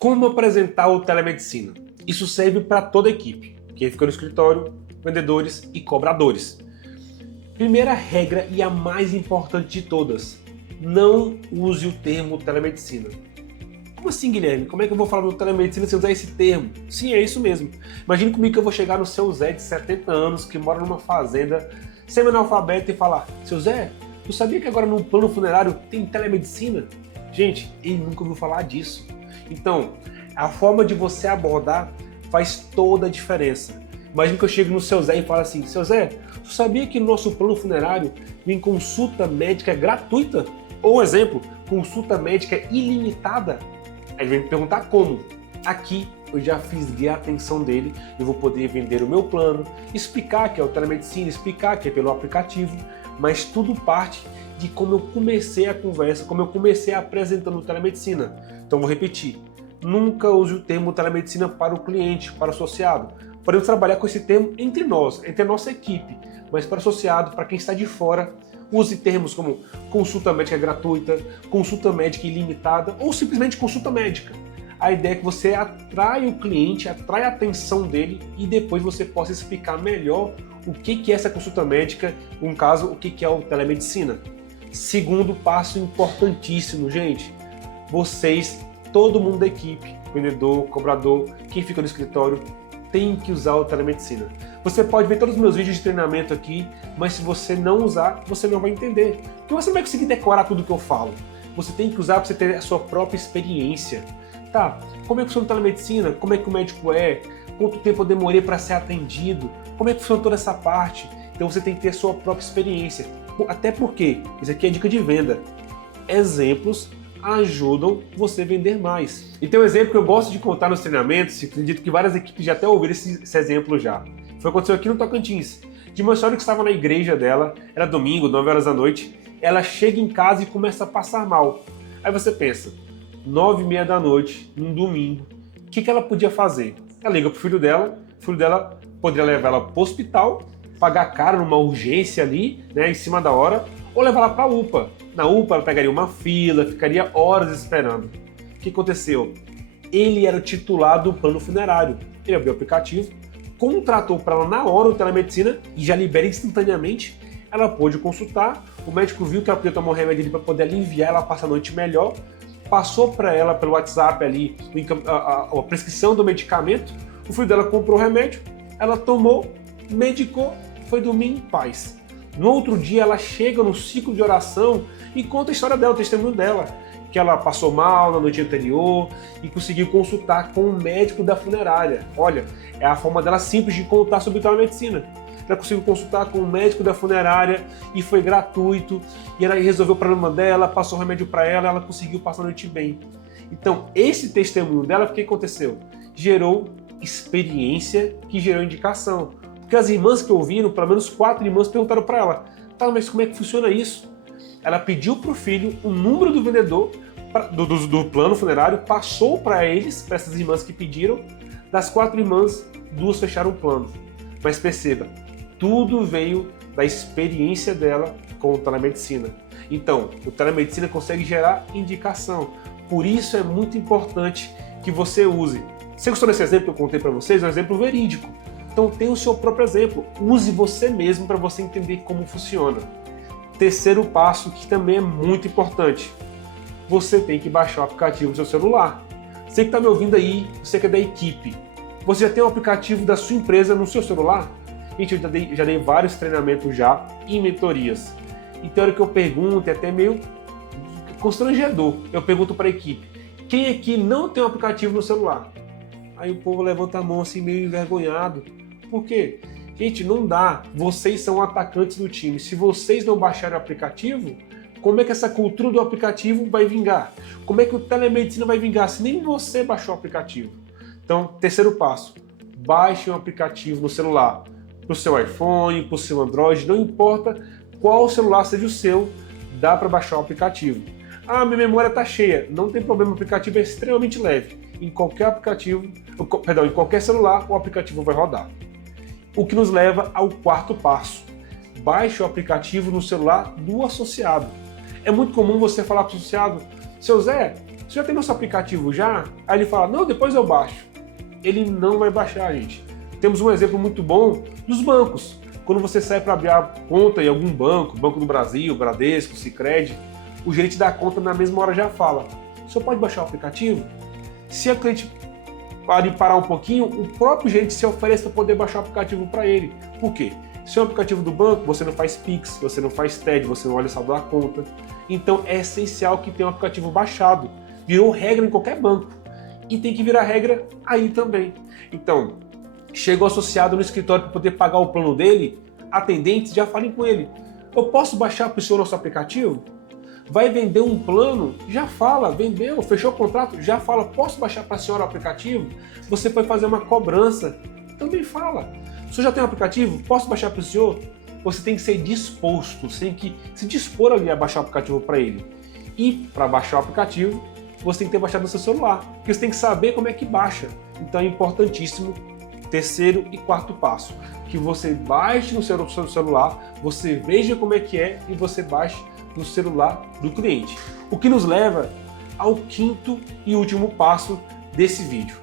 Como apresentar o telemedicina? Isso serve para toda a equipe, quem fica no escritório, vendedores e cobradores. Primeira regra e a mais importante de todas: não use o termo telemedicina. Como assim, Guilherme? Como é que eu vou falar do telemedicina sem usar esse termo? Sim, é isso mesmo. Imagine comigo que eu vou chegar no seu Zé de 70 anos, que mora numa fazenda, semi-analfabeto, e falar: seu Zé, tu sabia que agora no plano funerário tem telemedicina? Gente, ele nunca ouviu falar disso. Então, a forma de você abordar faz toda a diferença. Imagina que eu chego no seu Zé e falo assim: seu Zé, tu sabia que no nosso plano funerário vem consulta médica gratuita? Ou exemplo, consulta médica ilimitada? Aí ele vem me perguntar como. Aqui eu já fisguei a atenção dele, eu vou poder vender o meu plano, explicar que é o telemedicina, explicar que é pelo aplicativo, mas tudo parte de como eu comecei a conversa, como eu comecei apresentando telemedicina. Então vou repetir: nunca use o termo telemedicina para o cliente, para o associado. Podemos trabalhar com esse termo entre nós, entre a nossa equipe, mas para o associado, para quem está de fora, use termos como consulta médica gratuita, consulta médica ilimitada ou simplesmente consulta médica. A ideia é que você atrai o cliente, atrai a atenção dele e depois você possa explicar melhor o que é essa consulta médica, no caso, o que é o telemedicina. Segundo passo importantíssimo, gente: vocês, todo mundo da equipe, vendedor, cobrador, quem fica no escritório, tem que usar o telemedicina. Você pode ver todos os meus vídeos de treinamento aqui, mas se você não usar, você não vai entender. Porque você não vai conseguir decorar tudo que eu falo. Você tem que usar para você ter a sua própria experiência. Tá, como é que funciona a telemedicina? Como é que o médico é? Quanto tempo eu demorei para ser atendido? Como é que funciona toda essa parte? Então você tem que ter a sua própria experiência. Até porque, isso aqui é dica de venda. Exemplos ajudam você a vender mais. E tem um exemplo que eu gosto de contar nos treinamentos, e acredito que várias equipes já até ouviram esse exemplo já. Foi aconteceu aqui no Tocantins. De uma senhora que estava na igreja dela, era domingo, 9 horas da noite, ela chega em casa e começa a passar mal. Aí você pensa: 9h30 da noite, num domingo, o que ela podia fazer? Ela liga pro o filho dela poderia levar ela pro hospital, pagar caro numa urgência ali, né, em cima da hora, ou levar ela para a UPA. Na UPA ela pegaria uma fila, ficaria horas esperando. O que aconteceu? Ele era o titular do plano funerário. Ele abriu o aplicativo, contratou para ela na hora o telemedicina e já libera instantaneamente. Ela pôde consultar, o médico viu que ela podia tomar um remédio para poder aliviar ela passar a noite melhor, passou para ela pelo WhatsApp ali a prescrição do medicamento, o filho dela comprou o remédio, ela tomou, medicou, foi dormir em paz. No outro dia ela chega no ciclo de oração e conta a história dela, o testemunho dela, que ela passou mal na noite anterior e conseguiu consultar com o médico da funerária. Olha, é a forma dela simples de contar sobre telemedicina. Ela conseguiu consultar com o médico da funerária e foi gratuito, e ela resolveu o problema dela, passou o remédio para ela, ela conseguiu passar a noite bem. Então, esse testemunho dela, o que aconteceu? Gerou experiência que gerou indicação. Porque as irmãs que ouviram, pelo menos 4 irmãs perguntaram para ela: tá, mas como é que funciona isso? Ela pediu para o filho o número do vendedor do plano funerário, passou para eles, para essas irmãs que pediram. Das 4 irmãs, 2 fecharam o plano. Mas perceba, tudo veio da experiência dela com o telemedicina. Então, o telemedicina consegue gerar indicação. Por isso é muito importante que você use. Você gostou desse exemplo que eu contei para vocês? É um exemplo verídico. Então tenha o seu próprio exemplo. Use você mesmo para você entender como funciona. Terceiro passo, que também é muito importante: você tem que baixar o aplicativo no seu celular. Você que está me ouvindo aí, você que é da equipe, você já tem um aplicativo da sua empresa no seu celular? Gente, eu já dei vários treinamentos já em mentorias. Então, hora que eu pergunto, é até meio constrangedor. Eu pergunto para a equipe: quem aqui não tem um aplicativo no celular? Aí o povo levanta a mão assim meio envergonhado. Por quê? Gente, não dá. Vocês são atacantes do time. Se vocês não baixarem o aplicativo, como é que essa cultura do aplicativo vai vingar? Como é que o telemedicina vai vingar se nem você baixou o aplicativo? Então, terceiro passo: baixe um aplicativo no celular. Para o seu iPhone, para o seu Android, não importa qual celular seja o seu, dá para baixar o aplicativo. Ah, minha memória está cheia. Não tem problema, o aplicativo é extremamente leve. Em qualquer aplicativo, em qualquer celular, o aplicativo vai rodar. O que nos leva ao quarto passo: baixe o aplicativo no celular do associado. É muito comum você falar para o associado: seu Zé, você já tem nosso aplicativo já? Aí ele fala, não, depois eu baixo. Ele não vai baixar, gente. Temos um exemplo muito bom dos bancos. Quando você sai para abrir a conta em algum banco, Banco do Brasil, Bradesco, Sicredi, o gerente da conta na mesma hora já fala, o senhor pode baixar o aplicativo? Se a cliente parar um pouquinho, o próprio gerente se oferece para poder baixar o aplicativo para ele. Por quê? Se é um aplicativo do banco, você não faz Pix, você não faz TED, você não olha o saldo da conta. Então é essencial que tenha um aplicativo baixado. Virou regra em qualquer banco. E tem que virar regra aí também. Então, chegou associado no escritório para poder pagar o plano dele, atendentes já falem com ele. Eu posso baixar para o senhor nosso aplicativo? Vai vender um plano? Já fala, vendeu, fechou o contrato? Já fala, posso baixar para a senhora o aplicativo? Você foi fazer uma cobrança? Também fala. O senhor já tem um aplicativo? Posso baixar para o senhor? Você tem que ser disposto, você tem que se dispor ali a baixar o aplicativo para ele. E para baixar o aplicativo, você tem que ter baixado no seu celular, porque você tem que saber como é que baixa. Então é importantíssimo, terceiro e quarto passo, que você baixe no seu celular, você veja como é que é e você baixe no celular do cliente. O que nos leva ao quinto e último passo desse vídeo.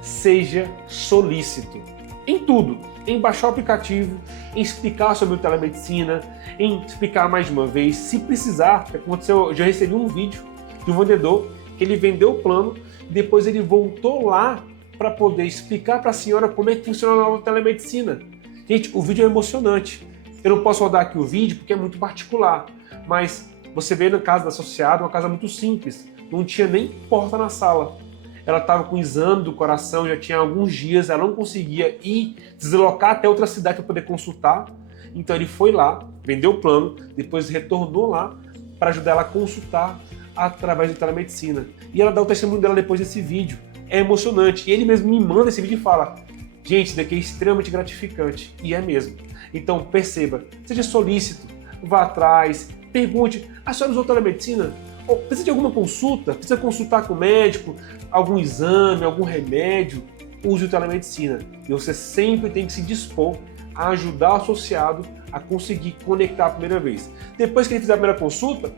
Seja solícito em tudo, em baixar o aplicativo, em explicar sobre o telemedicina, em explicar mais de uma vez, se precisar. O que aconteceu, eu já recebi um vídeo de um vendedor que ele vendeu o plano e depois ele voltou lá para poder explicar para a senhora como é que funciona a telemedicina. Gente, o vídeo é emocionante. Eu não posso rodar aqui o vídeo porque é muito particular, mas você vê na casa da associada, uma casa muito simples, não tinha nem porta na sala. Ela estava com exame do coração, já tinha alguns dias, ela não conseguia ir deslocar até outra cidade para poder consultar. Então ele foi lá, vendeu o plano, depois retornou lá para ajudar ela a consultar através da telemedicina. E ela dá o testemunho dela depois desse vídeo. É emocionante. E ele mesmo me manda esse vídeo e fala, gente, isso daqui é extremamente gratificante. E é mesmo. Então perceba, seja solícito, vá atrás, pergunte, a senhora usou telemedicina? Ou precisa de alguma consulta? Precisa consultar com o médico? Algum exame, algum remédio? Use o telemedicina. E você sempre tem que se dispor a ajudar o associado a conseguir conectar a primeira vez. Depois que ele fizer a primeira consulta,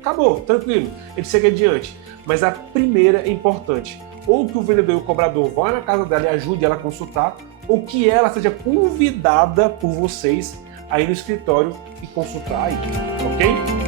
acabou, tranquilo, ele segue adiante. Mas a primeira é importante. Ou que o vendedor e o cobrador vá na casa dela e ajude ela a consultar, ou que ela seja convidada por vocês a ir no escritório e consultar aí, ok?